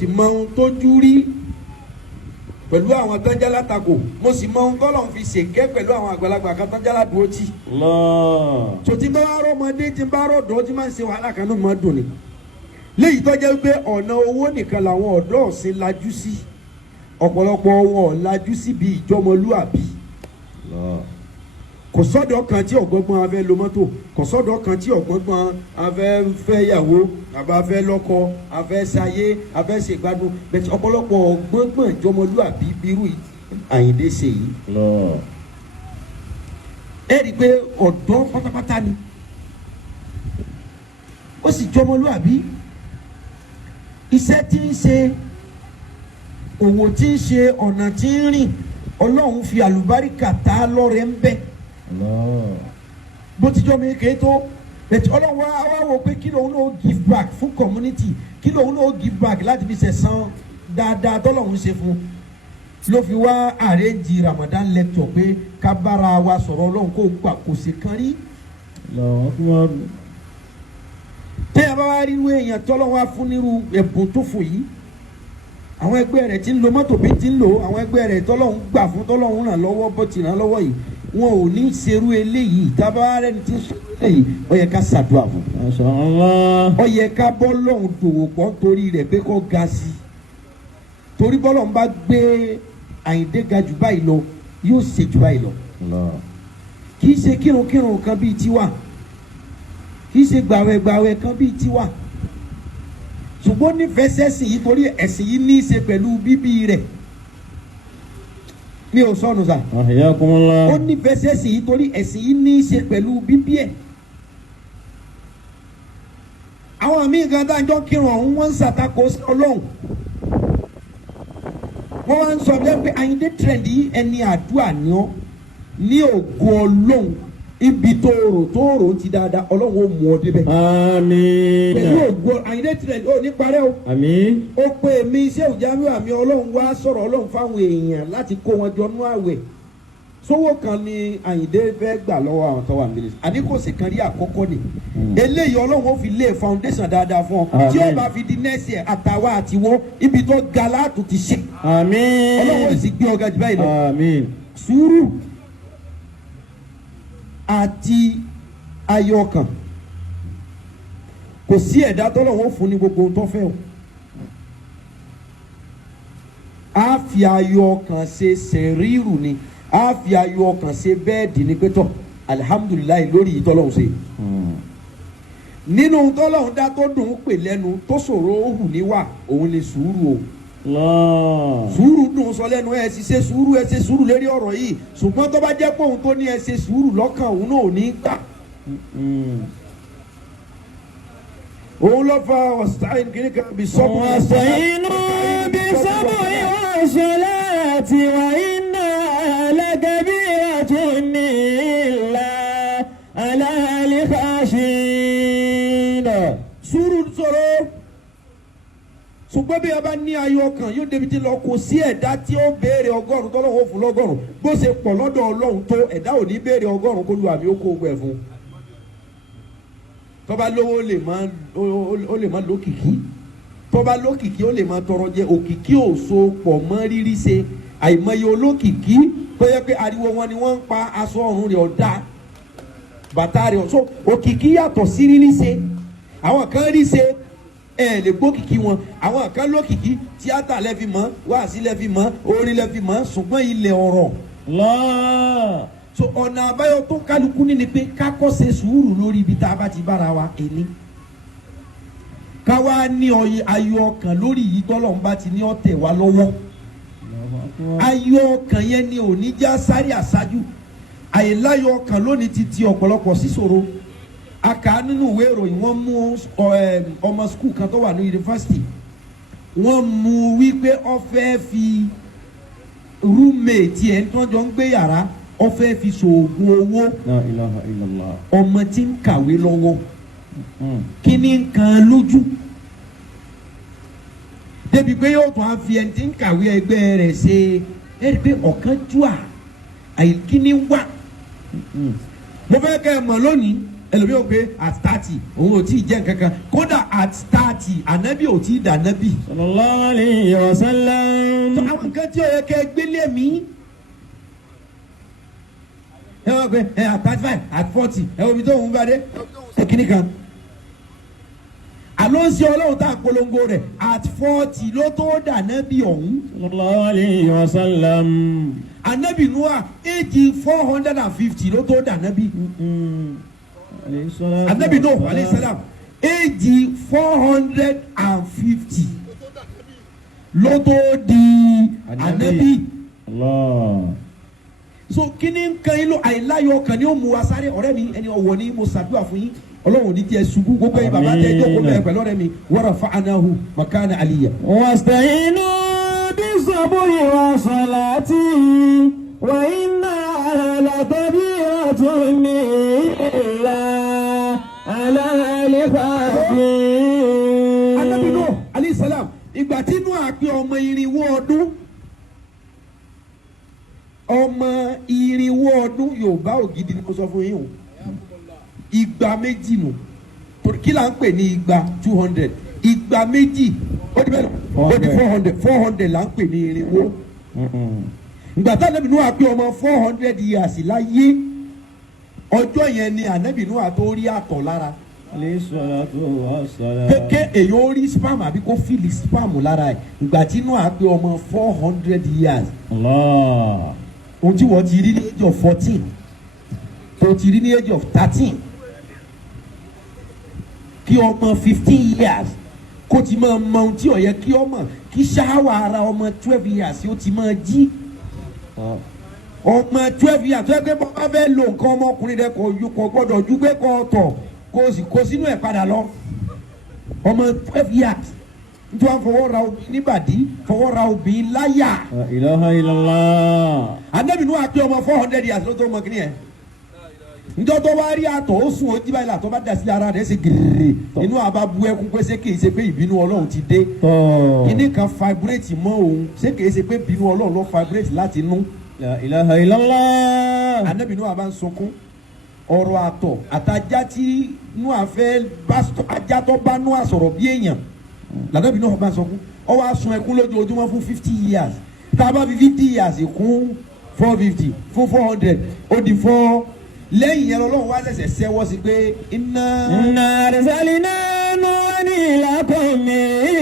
sì mọ ohun tójú rí pẹ̀lú àwọn tọ́jà látakò mo sì mọ ohun tọ́lọ́run fi ṣèké pẹ̀lú àwọn àgbàlagbà kan tọ́jà ládùúgbò tì. tó ti bá rọ ọmọdé ti bá rọ ọ̀dọ́ tí máa ń ṣe wàhálà kan náà máa dùn ni. léyìí tó jẹ́ pé ọ̀nà owó nìkan làwọn ọ̀dọ́ ọ̀sìn lajú sí ọ̀pọ̀lọpọ̀ wọn lajú sí bíi ìjọmọlúàbí. kò sọ́dọ̀ kan tí ọ̀gbọ́gbọ́n afẹ́ lo mọ́tò kò sọ́dọ̀ kan tí ọ̀gbọ́gbọ́n afẹ́ fẹ́yàwó àbá afẹ́ lọ́kọ afẹ́ sayé afẹ́ ṣègbádùn bẹ́ẹ̀ ọ̀pọ̀lọpọ̀ ọ̀gbọ́gbọ́n ìjọmọlúàbí bírú Àyìndé ṣe yìí. ẹ rí i pé ọ̀dọ́ pátápátá ni ó sì jọmọlúàbí iṣẹ́ tí ń ṣe òwò tí ń ṣe ọ̀nà tí ń rìn Ọlọ́run fi àlùbáríkà tá lọ́rẹ̀ ń bẹ. bó ti jọ mi kéé tó bẹ̀tẹ̀ Ọlọ́run wá wò pé kí lòun náà give back fún community kí lòun náà give back láti fi ṣẹ̀san dáadáa tọ́lọ́run ṣe fún ló fi wá àrẹ́jì Ramadan lecture pé ká bára wa sọ̀rọ̀ Ọlọ́run kó gbà kò sí kan rí. tẹ́ ẹ bá wá rí irú èèyàn tọ́lọ́run wá fún nírú ẹ̀bùn tó fò yìí àwọn ẹgbẹ́ rẹ̀ ti ń lo mọ́tò bí ti ń lò àwọn ẹgbẹ́ rẹ̀ tọ́lọ́run gbà fún tọ́lọ́run ràn lọ́wọ́ bó ti ràn lọ́wọ́ yìí wọn ò ní ṣerú eléyìí tábà rẹ̀ ti sọ eléyìí ó yẹ ká ṣàdúrà fún ó yẹ ká bọ́ lọ́hùn dòwò pọ̀ torí rẹ̀ pé kó ga sí i torí bọ́lọ́hùn bá gbé Àyìndé ga jù báyìí lọ yóò ṣe jù báyìí lọ kì í ṣe kírunkírun kan bíi tiwa kì í ṣe gbàwẹ̀gbàwẹ̀ kan bíi tiwa ṣùgbọ́n nífẹ̀ẹ́ sẹ́sìn yìí torí ẹ̀sìn yìí ní í ṣe pẹ̀lú bíbí rẹ̀ mi ò sọnù sà ó nífẹ̀ẹ́ sẹ́sìn yìí torí ẹ̀sìn yìí ní í ṣe pẹ̀lú bíbí ẹ̀ àwọn míì kan dájọ́ kírun ọ̀hún wọ́n ń ṣàtakò Ọlọ́run wọ́n wá ń sọ pé Àyìndé trend yìí ẹni àdúrà ni ọ́ ní ògo Ọlọ́run ibi tóòrò ti dáadáa Ọlọ́run ó mú ọ débẹ̀. Àmín. pẹ̀lú ògo Àyìndé tirẹ̀ ó ní parẹ́ o. Àmín. ó pè mí iṣẹ́ ìjánu àmì Ọlọ́run wá sọ̀rọ̀ Ọlọ́run fáwọn èèyàn láti kó wọn jọ nú àwẹ̀. sówó kan ni Àyìndé fẹ́ gbà lọ́wọ́ àwọn tó wà nílẹ̀ àní kò sì kan rí àkọ́kọ́ ni. eléyìí Ọlọ́run ó fi lé foundation dáadáa fún ọ. tí ó bá fi di next year àtàwa àtiwọ́ ibi tó ga láàtú ti ṣe. Àmín. Ọlọ́run ó sì gbé ọ̀gá jù báyìí lọ. Àmín. Sùúrù àti ayọ̀ ọkàn kò sí ẹ̀dá tọ́lọ́run fún ní gbogbo ohun tó fẹ́ o a fi ayọ̀ ọkàn ṣe sẹ̀ríìrù ni a fi ayọ̀ ọkàn ṣe bẹ́ẹ̀dì ní pẹ́tọ̀ alihamudulilayi lórí ìtọ́lọ́run ṣe nínú tọ́lọ́run dá tó dùn ún pè lẹ́nu tó ṣòro ó hù níwà òun ni sùúrù o sùúrù dùn sọ lẹ́nu ẹ sì ṣe sùúrù lérí ọ̀rọ̀ yìí ṣùgbọ́n tó bá jẹ́ pé òun tó ní ẹ ṣe sùúrù lọ́kàn òun náà ò ní gbà. òun ló fa ọ̀sán kìíní kan bí sọ́bù. wasta'inu bis-sabri was-salati wa innaha lakabiratun illa 'ala al-khashin. sùúrù sọ̀rọ̀ ṣùgbọ́n bí a bá ní ayọ̀ ọkàn yóò débi tí lọ kò sí ẹ̀dá tí ó béèrè 100 tọ́lọ́wọ́ fún 100 bó ṣe pọ̀ lọ́dọ̀ Ọlọ́run tó ẹ̀dá ò ní béèrè 100 kó lu àmì ó kó gbẹ̀ fún. tọ́ba lówó ó lè má lókìkí tọ́ba lókìkí ó lè má tọrọ jẹ òkìkí ò so pọ̀ mọ́ rírí ṣe àìmọye olókìkí tó yẹ pé ariwo wọn ni wọ́n ń pa aṣọ ọ̀run rẹ̀ ọ̀dà bàtà rẹ̀ so òkìkí yàtọ̀ sí rírí ṣe àwọn kan rí ṣe ẹ lè gbókìkí wọn àwọn kan lókìkí tíátà lẹ́fi mọ́ wáàsí lẹ́fi mọ́ orin lẹ́fi mọ́ ṣùgbọ́n ilẹ̀ ọ̀rọ̀. so ọ̀nà àbáyọ tó kálukú ní ni pé ká kọ́ ṣe sùúrù lórí ibi tá a bá ti bára wa ẹni ká wá ní ayọ̀ ọkàn lórí yìí tọ́lọ̀ ń bá ti ní ọ̀tẹ̀ wa lọ́wọ́ ayọ̀ ọkàn yẹn ni ò ní já sáré àṣáájú àìláyọ̀ ọkàn lónìí ti ti ọ̀pọ̀lọpọ̀ síṣòro aka nínú ìwé ìròyìn wọ́n mú ọmọ skul kan tó wà ní yunifásitì wọ́n mú wípé ó fẹ́ fi roommate ẹ̀ tó jọ ń gbé yàrá ó fẹ́ fi ṣoògùn owó. La ilaha illallah. ọmọ tí ń kàwé lọ́wọ́ kí ni ń kan lójú débi pé yóò tún á fi ẹni tí ń kàwé ẹgbẹ́ rẹ̀ ṣe é rí pé ọ̀kan jù à àìkíní wà. mo fẹ́ kẹ́ ẹ mọ̀ lónìí ẹlòmíì ò pé at 30 òun ò tí ì jẹ́ nǹkankan kódà at 30 ànábì ò tí ì dà nábì. sallallahu alayhi wa sallam. àwọn nǹkan tí ó yẹ kẹ́ gbélé mi ẹ wọ́n pé at 35 at 40 ẹ wọ́n mi tó ń bá dé ẹ kíní kan àlọ́ ń ṣe ọlọ́run tá a polongo rẹ̀ at 40 ló tó dà nábì ọ̀hún. sallallahu alayhi wa sallam. ànábì Noah éjì 450 ló tó dà nábì. ànábì Nuh alayhi salam éjì 450 ló tó di ànábì. So kíni nǹkan yín ló àìláyọ̀ kan ni ó mú wa sáré ọ̀rẹ́ mi ẹni ọ̀wọ̀ ni mo ṣàdúrà fún yín ọlọ́run ní tiẹ̀ ṣubú gbogbo yín bàbá tẹ jókòó bẹ̀rẹ̀ pẹ̀lú ọ̀rẹ́ mi wa rafa'nahu makana aliyya. wasta'inu bis-sabri was-salati wa innaha lakabiratun illa 'ala al-khashi'in. Ànábì Nuh alayhi salam ìgbà tí Noah pé ọmọ irinwó ọdún Yorùbá ògidì ni mo sọ fún yín o igba méjì nù kí là ń pè ní igba 200 igba méjì ó di bẹ́ẹ̀ ó di 400 là ń pè ní irinwó ìgbà tí Ànábì Nuh pé ọmọ 400 years láyé ọjọ́ yẹn ni Ànábì Nuh tó rí àtọ̀ lára kéèké èyí ó rí spam àbí kó fìlì spam lára ẹ̀ ìgbà tí Nuh pé ọmọ 400 years. Ohun tí wọ́n ti rí ní age of 14 tó ti rí ní age of 13 kí ọmọ 15 years kó ti máa mọ ohun tí ó yẹ kí ọmọ kí ṣáwà ara ọmọ 12 years ó ti máa jí ọmọ 12 years tó yẹ pé bọ́lá fẹ́ lo nǹkan ọmọkùnrin rẹ kò gbọ́dọ̀ ju pé kò tọ̀ kò sì kó sínú ẹ̀ padà lọ ọmọ 12 years tí wọ́n fọwọ́ ra obìnrin níbàdí fọwọ́ ra obìnrin láyà. ilaha illallah. Ànábì Nuh àti ọmọ 400 years ló tó mọ kí ni ẹ. njọ́ tó wá rí àtọ̀ ó sùn ó jí báyìí látọ̀ bá dà sí ara rẹ̀ ṣe gèrè inú àbá bu ẹkún pé ṣé kìí ṣe pé ìbínú Ọlọ́run ti dé. kíní kan vibrate mọ́ òun ṣé kìí ṣe pé ìbínú Ọlọ́run ló vibrate láti inú. la ilaha illallah. Ànábì Nuh àbá ń sunkún ọ̀rọ̀ àtọ̀ àtajá tí Nuh àfẹ́ ajá tó bá Nuh sọ̀rọ̀ bí èèyàn l'Ànábì Nuh bá sọ fún ọ wá sun ẹkún lójoojúmọ́ fún 50 years tá a bá fi 50 years kún 450 fún 400 ó di 4 lẹ́yìn yẹn Ọlọ́run wá ṣẹ̀ṣẹ̀ ṣẹ́wọ́ sí pé iná. arsalna Nuhan ila qawmihi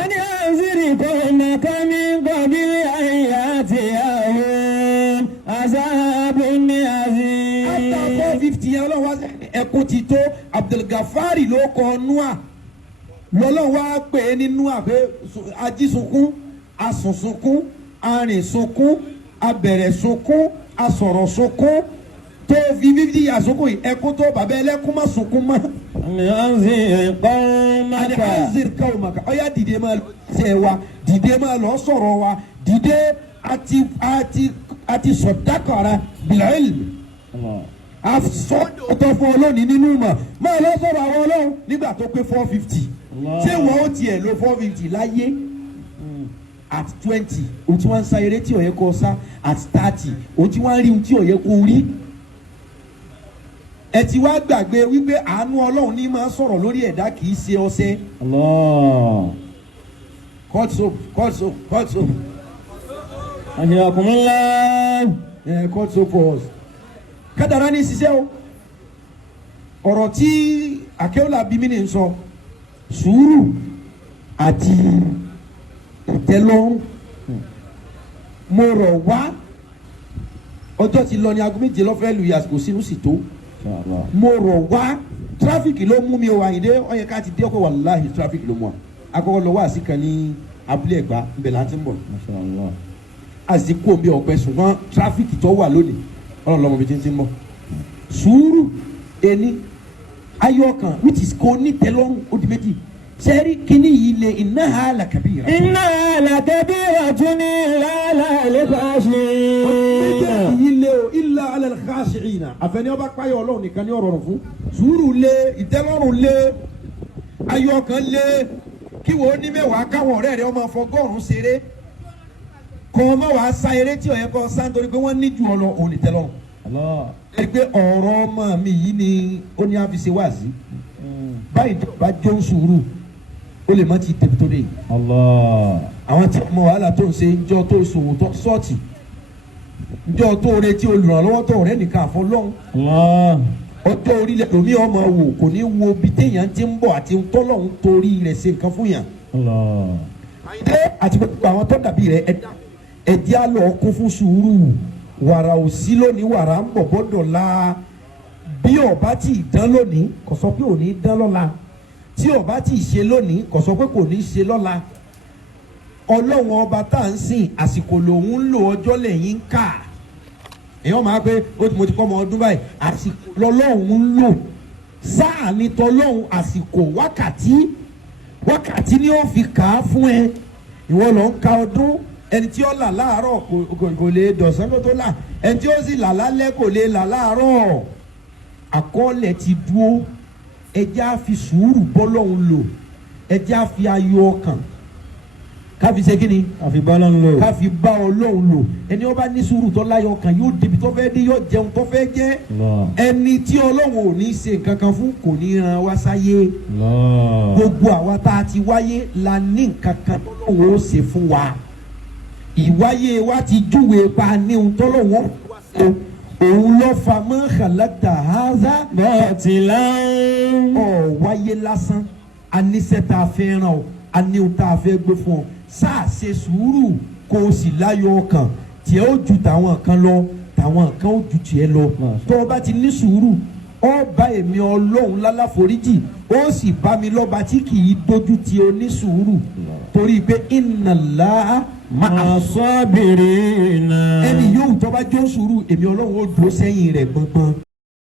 an anzir qawmaka min qabli an ya'tiyahum azabun azim. after 450 yẹn Ọlọ́run wá ẹkún ti tó Abdulgafari ló kọ Nuh lọ́lọ́run wá pè é nínú àpé ajísunkún asùnsunkún arìnsunkún abẹ̀rẹ̀sunkún asọ̀rọ̀sunkún tó fi 50 years sunkún yìí ẹkún tó bàbá ẹlẹ́kún má sunkún mọ́. anzir qawmaka. anzir qawmaka ọ̀yá dìde máa lọ ṣe wa dìde máa lọ sọ̀rọ̀ wa dìde àti sọ̀dákọ̀ra bil ilm. àsọ̀dọ̀ tó fún ọlọ́ọ̀ni nínú mọ̀ máa lọ sọ̀rọ̀ àwọn ọlọ́run nígbà tó pé 450 ṣé wọ́n ó tiẹ̀ lo 450 láyé at 20 ohun tí wọ́n ń sa eré tí ó yẹ kó sá at 30 ohun tí wọ́n ń rí ohun tí ó yẹ kó rí ẹ ti wá gbàgbé wípé àánú ọlọ́run ní máa sọ̀rọ̀ lórí ẹ̀dá kì í ṣe ọṣẹ. court soap court soap court soap. ahiyakumullah. court soap for us. kádàrá ní ṣiṣẹ́ o ọ̀rọ̀ tí akéwòlá bí mi ní n sọ sùúrù àti ìtẹ́lọ́rùn mo rọ̀ wá ọjọ́ ti lọ ní aago méje lọ́fẹ́ lu yàtọ̀ sínú sì tó mo rọ̀ wá tráfíkì ló mú mi o Àyìndé ó yẹ ká ti dé ọkọ̀ wàláhì tráfíkì ló mú wa akọ́kọ́ lọ wá sí kan ní abúlé Ẹ̀gbá ńbẹ̀ láti ń bọ̀ àsìkò omi ọ̀pẹ ṣùgbọ́n tráfíkì tó wà lónìí ọlọ́run lọ́mọ bíi ti ń bọ̀ sùúrù ẹni ayọ̀kan which is kò ní tẹ́lọ́rùn ó di méjì sẹ́rí kínní yìí lé innaha lakabira. innaha lakabiratun illa 'ala al-khashi'in. yìí lé o illa 'ala al-khashi'ina àfẹnẹ́ ọba páyọ̀ ọlọ́run nìkan ní ọ̀rọ̀ fún sùúrù lé ìtẹ́lọ́rùn lé ayọ̀kan lé kí wọ́n ní mẹ́wàá káwọn ọ̀rẹ́ rẹ̀ ọmọ fọgọ́rùn-ún ṣeré kọ́ ọmọ wàá sa eré tí ọ̀yẹ́ kọ́ sá nítorí pé wọ́n ní ju ọ̀rọ̀ òun ìtẹ́lọ́rùn. ẹ pé ọ̀rọ̀ ọmọ mi yìí ni ó ní àfisẹ́ wá sí báyìí tó bá jó ń sùúrù ó lè má ti tẹ̀bi tó dé yìí. Allah. àwọn tí ọmọ wàhálà tó ń ṣe njọ́ tó ìṣòwò tó sọ́ọ̀tì njọ́ tó retí olùrànlọ́wọ́ tó rẹ́ nìkan àfọlọ́hún. Allah. ọjọ́ orílẹ̀ lómi ọmọ wò kò ní wo bí téèyàn ti ń bọ̀ àti tọ́lọ́hún torí rẹ̀ ṣe nǹkan fún yàn. Allah. àyìndé àti gbogbo àwọn tó dàbí rẹ̀ ẹ̀dí àlọ́ kún fún sùúrù wàrà ò sí lónìí wàrà ń bọ̀ bọ́dọ̀ la bí ọba tí ì dán lónìí kò sọ pé ò ní dán lọ́la tí ọba tí ì ṣe lónìí kò sọ pé kò ní ṣe lọ́la ọlọ́run ọba tá à ń sìn àsìkò lòun ń lò ọjọ́ lẹ́yìn ń kà èèyàn máa pé mo ti kọ́ ọmọ ọdún báyìí àsìkò lọ́lọ́run ń lò sáà ní tọ́lọ́run àsìkò wákàtí ni ó fi kà á fún ẹ ìwọ lọ ń ka ọdún ẹni tí ó là láàárọ̀ kò lè dọ̀sán kó tó là ẹni tí ó sì là lálẹ́ kò lè là láàárọ̀ àkọọ́lẹ̀ ti dúró ẹjẹ́ á fi sùúrù bọ́lọ́hún lò ẹjẹ́ á fi ayọ̀ ọkàn ká fi ṣe kí ni àfi bọ́lá ń lò. ká fi bá Ọlọ́hun lò ẹni ó bá ní sùúrù tó láyọ̀ ọkàn yóò débi tó fẹ́ dé yóò jẹun tó fẹ́ jẹ ẹni tí Ọlọ́hun ò ní ṣe nǹkan kan fún kò ní ran wá sáyé gbogbo àwa tá a ti wáyé la ní nǹkan kan tọ́lọ́hun ó ṣe fún wa ìwáyé wa ti júwe pa ní ohun tọ́lọ́hun ó ṣe òun ló fa mọ́ khalaqta haza batilan. ọ̀ wáyé lásán aníṣẹ́ tá a fẹ́ ràn ọ́ aníhun tá a fẹ́ gbé fún ọ sáà ṣe sùúrù kó o sì láyọ̀ ọkàn tí ó ju tàwọn kan lọ tàwọn kan ó ju tiẹ̀ lọ tó o bá ti ní sùúrù ó bá èmi Ọlọ́run lálàforíjì ó sì bá mi lọ́ba tí kì í dojú ti onísùúrù torí pé inna Allaha ma'a sabirina. ẹni yóò tó bá jó sùúrù èmi Ọlọ́run ó dúró sẹ́yìn rẹ̀ gbọ̀ngbọ̀n.